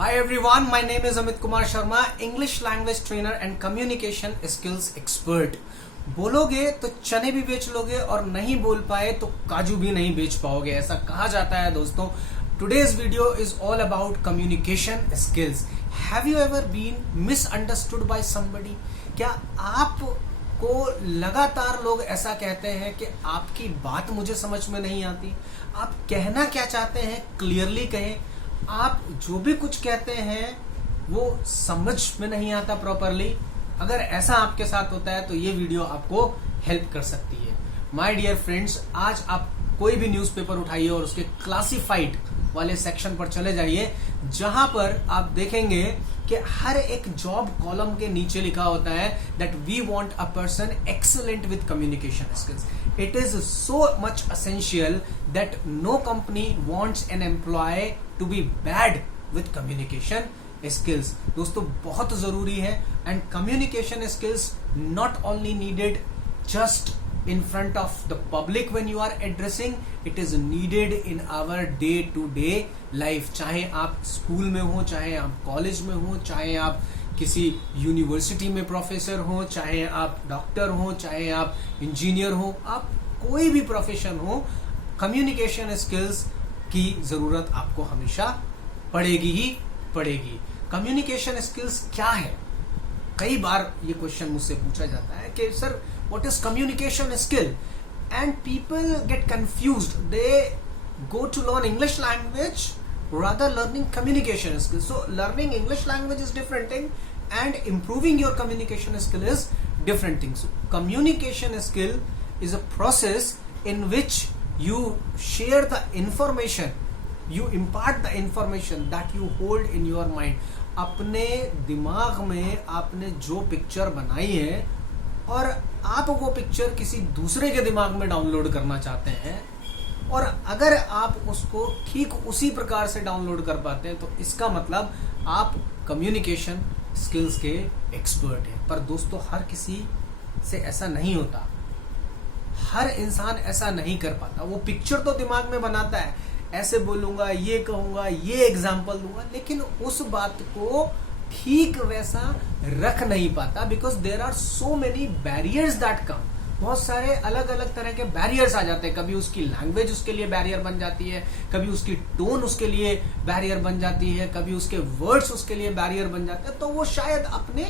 Hi everyone, my name is Amit Kumar Sharma, English language trainer and communication skills expert. बोलोगे तो चने भी बेच लोगे और नहीं बोल पाए तो काजू भी नहीं बेच पाओगे, ऐसा कहा जाता है दोस्तों. Today's video is all about communication skills. Have you ever been misunderstood by somebody? क्या आपको लगातार लोग ऐसा कहते हैं कि आपकी बात मुझे समझ में नहीं आती, आप कहना क्या चाहते हैं क्लियरली कहें, आप जो भी कुछ कहते हैं वो समझ में नहीं आता प्रॉपरली. अगर ऐसा आपके साथ होता है तो ये वीडियो आपको हेल्प कर सकती है. माय डियर फ्रेंड्स, आज आप कोई भी न्यूज़पेपर उठाइए और उसके क्लासिफाइड वाले सेक्शन पर चले जाइए, जहां पर आप देखेंगे कि हर एक जॉब कॉलम के नीचे लिखा होता है that we want a person excellent with communication skills. It is so much essential that no company wants an employ to be bad with communication skills. दोस्तों बहुत जरूरी है. And communication skills not only needed just in front of the public when you are addressing, it is needed in our day to day life. चाहे आप school में हो, चाहे आप कॉलेज में हो, चाहे आप किसी यूनिवर्सिटी में प्रोफेसर हो, चाहे आप डॉक्टर हो, चाहे आप इंजीनियर हो, आप कोई भी प्रोफेशन हो, कम्युनिकेशन स्किल्स की जरूरत आपको हमेशा पड़ेगी ही पड़ेगी. कम्युनिकेशन स्किल्स क्या है? कई बार ये क्वेश्चन मुझसे पूछा जाता है कि sir what is communication skill, and people get confused. They go to learn English language rather learning communication skills. So learning English language is different thing and improving your communication skill is different thing. So communication skill is a process in which you share the information, you impart the information that you hold in your mind. अपने दिमाग में आपने जो picture बनाई है और आप वो पिक्चर किसी दूसरे के दिमाग में डाउनलोड करना चाहते हैं, और अगर आप उसको ठीक उसी प्रकार से डाउनलोड कर पाते हैं तो इसका मतलब आप कम्युनिकेशन स्किल्स के एक्सपर्ट हैं. पर दोस्तों हर किसी से ऐसा नहीं होता, हर इंसान ऐसा नहीं कर पाता. वो पिक्चर तो दिमाग में बनाता है, ऐसे बोलूंगा, ये कहूंगा, ये एग्जाम्पल दूंगा, लेकिन उस बात को ठीक वैसा रख नहीं पाता. Because there are so many barriers that come. बहुत सारे अलग अलग तरह के बैरियर्स आ जाते हैं. कभी उसकी लैंग्वेज उसके लिए बैरियर बन जाती है, कभी उसकी टोन उसके लिए बैरियर बन जाती है, कभी उसके वर्ड्स उसके लिए बैरियर बन जाते हैं. तो वो शायद अपने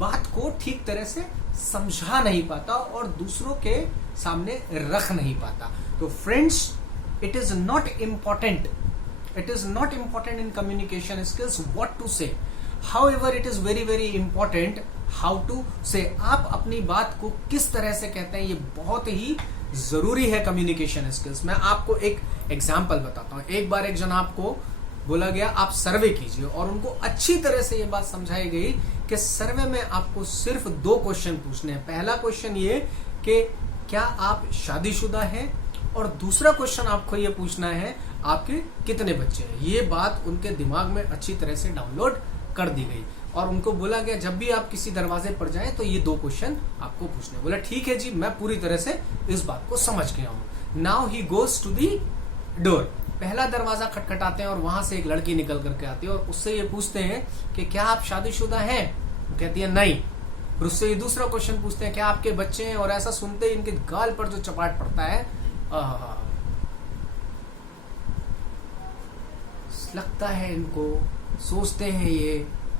बात को ठीक तरह से समझा नहीं पाता और दूसरों के सामने रख नहीं पाता. तो friends, it is not important, it is not important in communication skills what to say. However, it is very very important how to say. आप अपनी बात को किस तरह से कहते हैं ये बहुत ही जरूरी है कम्युनिकेशन स्किल्स. मैं आपको एक एग्जांपल बताता हूँ. एक बार एक जनाब को बोला गया आप सर्वे कीजिए, और उनको अच्छी तरह से ये बात समझाई गई कि सर्वे में आपको सिर्फ 2 क्वेश्चन पूछने हैं. पहला क्वेश्चन ये कि क्या आप शादीशुदा हैं, और दूसरा क्वेश्चन आपको ये पूछना है आपके कितने बच्चे हैं. ये बात उनके दिमाग में अच्छी तरह से डाउनलोड कर दी गई, और उनको बोला गया जब भी आप किसी दरवाजे पर जाएं तो ये 2 क्वेश्चन आपको पूछने. बोला ठीक है जी, मैं पूरी तरह से इस बात को समझ गया हूं. Now he goes to the door. पहला दरवाजा खटखटाते हैं और वहां से एक लड़की निकल करके आती है और उससे ये पूछते हैं कि क्या आप शादीशुदा हैं. वो कहती है नहीं. फिर उससे ये दूसरा क्वेश्चन पूछते हैं क्या आपके बच्चे हैं, और ऐसा सुनते ही इनके गाल पर जो चपाट पड़ता है, लगता है इनको, सोचते हैं ये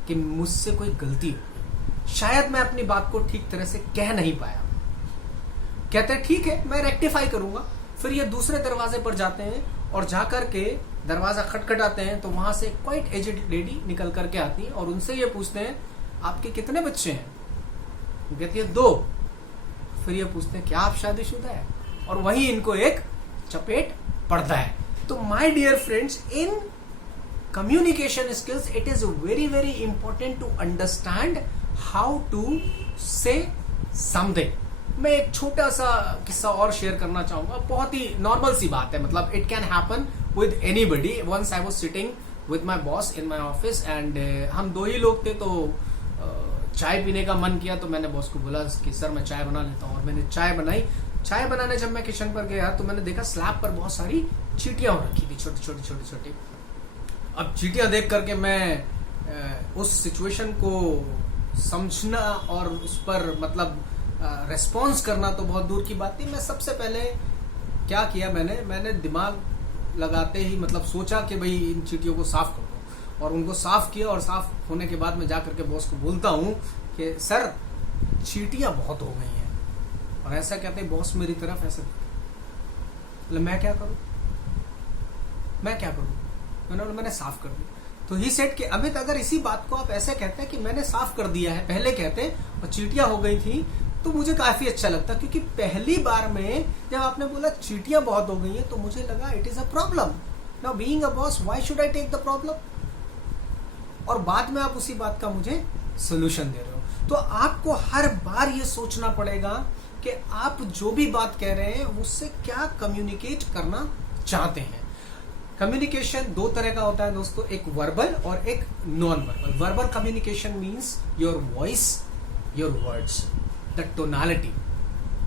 कि मुझसे कोई गलती हो, शायद मैं अपनी बात को ठीक तरह से कह नहीं पाया. कहते हैं ठीक है, मैं रेक्टिफाई करूंगा. फिर ये दूसरे दरवाजे पर जाते हैं और जाकर के दरवाजा खटखटाते हैं तो वहां से क्वाइट एजेड लेडी निकल करके आती है और उनसे ये पूछते हैं आपके कितने बच्चे हैं. वो कहती है 2. फिर ये पूछते हैं क्या आप शादीशुदा है, और वहीं इनको एक चपेट पड़ता है. तो my dear friends, in communication skills it is very very important to understand how to say something. मैं एक छोटा सा किस्सा और शेयर करना चाहूंगा. बहुत ही नॉर्मल सी बात है, मतलब it can happen with anybody. Once I was sitting with my boss in my office and हम 2 ही लोग थे, तो चाय पीने का मन किया तो मैंने बॉस को बोला कि सर मैं चाय बना लेता हूँ, और मैंने चाय बनाई. चाय बनाने जब मैं किचन पर गया तो मैंने देखा स्लैब पर बहुत सारी चींटियां रखी थी, छोटी छोटी छोटी छोटी. अब चीटियां देख करके मैं उस सिचुएशन को समझना और उस पर मतलब रेस्पॉन्स करना तो बहुत दूर की बात थी। मैं सबसे पहले क्या किया, मैंने दिमाग लगाते ही मतलब सोचा कि भाई इन चीटियों को साफ कर दो, और उनको साफ किया। और साफ होने के बाद मैं जा करके बॉस को बोलता हूँ कि सर चीटियां बहुत हो गई हैं। और ऐसा कहते हैं बॉस मेरी तरफ ऐसे, मैं क्या करूं, मैंने साफ कर दी। तो ही सेड कि अमित अगर इसी बात को आप ऐसे कहते हैं कि मैंने साफ कर दिया है, पहले कहते और चीटियां हो गई थी, तो मुझे काफी अच्छा लगता। क्योंकि पहली बार में जब आपने बोला चीटियां बहुत हो गई हैं तो मुझे लगा it is a problem. Now being a boss why should I take the problem, और बाद में आप उसी बात का मुझे सोल्यूशन दे रहे हो। तो आपको हर बार ये सोचना पड़ेगा कि आप जो भी बात कह रहे हैं उससे क्या कम्युनिकेट करना चाहते हैं। कम्युनिकेशन दो तरह का होता है दोस्तों, एक वर्बल और एक non verbal. Verbal communication means your voice, your words, the tonality,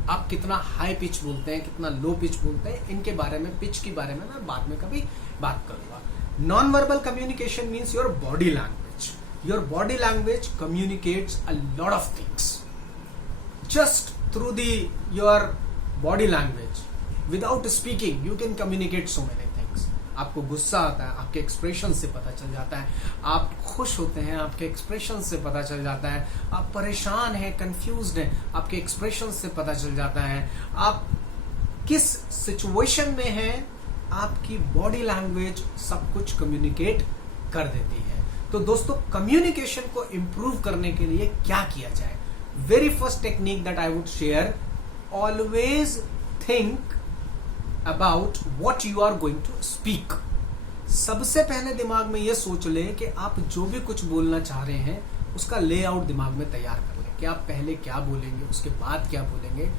आप कितना हाई पिच बोलते हैं, कितना लो पिच बोलते हैं, इनके बारे में, पिच के बारे में मैं बाद में कभी बात करूंगा। Non verbal communication means your body language. Your body language communicates a lot of things just through your body language, without speaking you can communicate so many things। आपको गुस्सा आता है, आपके एक्सप्रेशन से पता चल जाता है। आप खुश होते हैं, आपके एक्सप्रेशन से पता चल जाता है। आप परेशान हैं, कंफ्यूज्ड हैं, आपके एक्सप्रेशन से पता चल जाता है। आप किस सिचुएशन में हैं, आपकी बॉडी लैंग्वेज सब कुछ कम्युनिकेट कर देती है। तो दोस्तों कम्युनिकेशन को इंप्रूव करने के लिए क्या किया जाए? Very first technique that I would share, always think about what you are going to speak। सबसे पहले दिमाग में ये सोच ले कि आप जो भी कुछ बोलना चाह रहे हैं उसका लेआउट दिमाग में तैयार कर ले कि आप पहले क्या बोलेंगे, उसके बाद क्या बोलेंगे।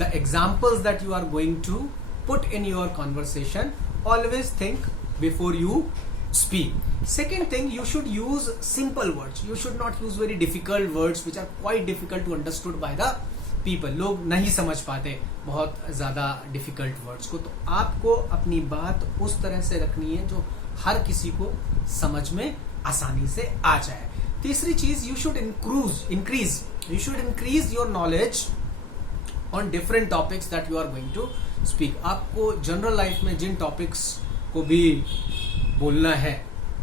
The examples that you are going to put in your conversation, always think before you speak। Second thing, you should use simple words, you should not use very difficult words which are quite difficult to understood by the people। लोग नहीं समझ पाते बहुत ज्यादा difficult words को। तो आपको अपनी बात उस तरह से रखनी है जो हर किसी को समझ में आसानी से आ जाए। तीसरी चीज, you should increase your knowledge on different topics that you are going to speak। आपको जनरल लाइफ में जिन टॉपिक्स को भी बोलना है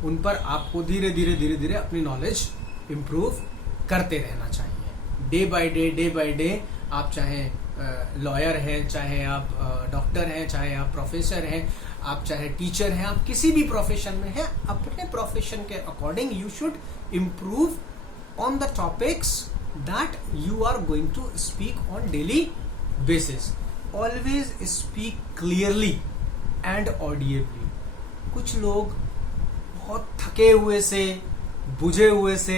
उन पर आपको धीरे धीरे अपनी नॉलेज इंप्रूव करते रहना चाहिए। डे बाय डे आप चाहे लॉयर हैं, चाहे आप डॉक्टर हैं, चाहे आप प्रोफेसर हैं, आप चाहे टीचर हैं, आप किसी भी प्रोफेशन में हैं, अपने प्रोफेशन के according you should improve on the topics that you are going to speak on daily basis. Always speak clearly and audibly. कुछ लोग बहुत थके हुए से, बुझे हुए से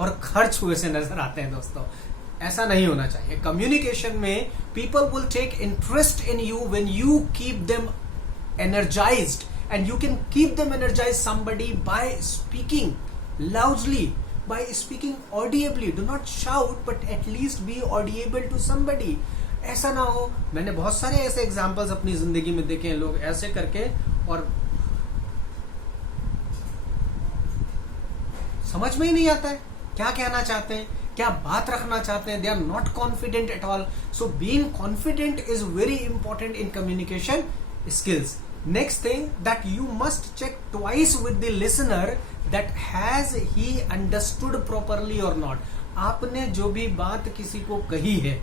और खर्च हुए से नजर आते हैं दोस्तों। ऐसा नहीं होना चाहिए। कम्युनिकेशन में people will take interest in you when you keep them energised, and you can keep them energise somebody by speaking loudly, by speaking audibly. Do not shout but at least be audible to somebody. ऐसा ना हो, मैंने बहुत सारे ऐसे examples अपनी जिंदगी में देखे हैं, लोग ऐसे करके और समझ में ही नहीं आता है क्या कहना चाहते हैं, क्या बात रखना चाहते हैं। They are not confident at all. So being confident is very important in communication skills. Next thing, that you must check twice with the listener that has he understood properly और नॉट। आपने जो भी बात किसी को कही है,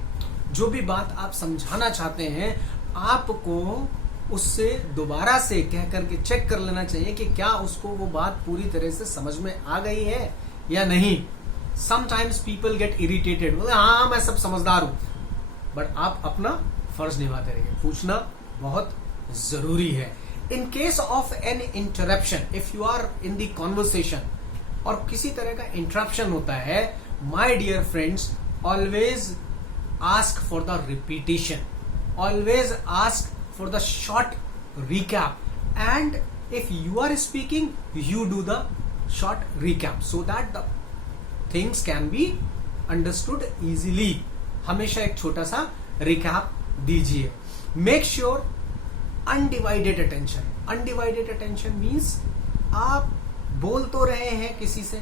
जो भी बात आप समझाना चाहते हैं, आपको उससे दोबारा से कह करके चेक कर लेना चाहिए कि क्या उसको वो बात पूरी तरह से समझ में आ गई है या नहीं। समटाइम्स पीपल गेट इरिटेटेड, बोले हाँ मैं सब समझदार हूं, बट आप अपना फर्ज निभाते रहिए। पूछना बहुत जरूरी है। In case of an interruption, if you are in the conversation और किसी तरह का इंटरप्शन होता है, my dear friends, always ask for the repetition, always ask for the short recap, and if you are speaking you do the short recap so that the things can be understood easily। हमेशा एक छोटा सा recap दीजिए। make sure undivided attention means आप बोल तो रहे हैं किसी से,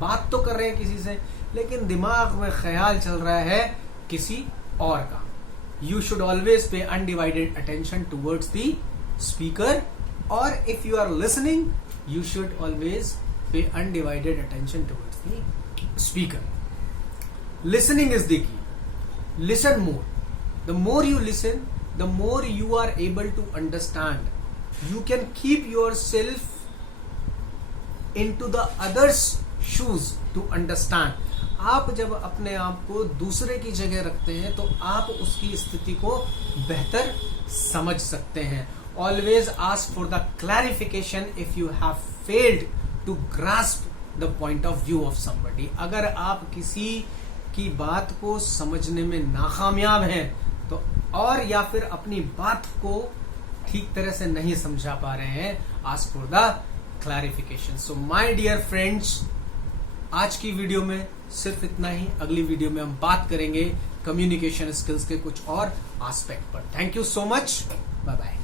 बात तो कर रहे हैं किसी से, लेकिन दिमाग में ख्याल चल रहा है किसी और का. You should always pay undivided attention towards the speaker, or if you are listening, you should always pay undivided attention towards the speaker. Listening is the key. Listen more. The more you listen, the more you are able to understand. You can keep yourself into the other's shoes to understand. आप जब अपने आप को दूसरे की जगह रखते हैं तो आप उसकी स्थिति को बेहतर समझ सकते हैं. Always ask for the clarification if you have failed to grasp the point of view of somebody. अगर आप किसी की बात को समझने में नाकामयाब हैं तो, और या फिर अपनी बात को ठीक तरह से नहीं समझा पा रहे हैं, ask for the clarification. So my dear friends, आज की वीडियो में सिर्फ इतना ही. अगली वीडियो में हम बात करेंगे कम्युनिकेशन स्किल्स के कुछ और एस्पेक्ट पर. Thank you so much. Bye bye.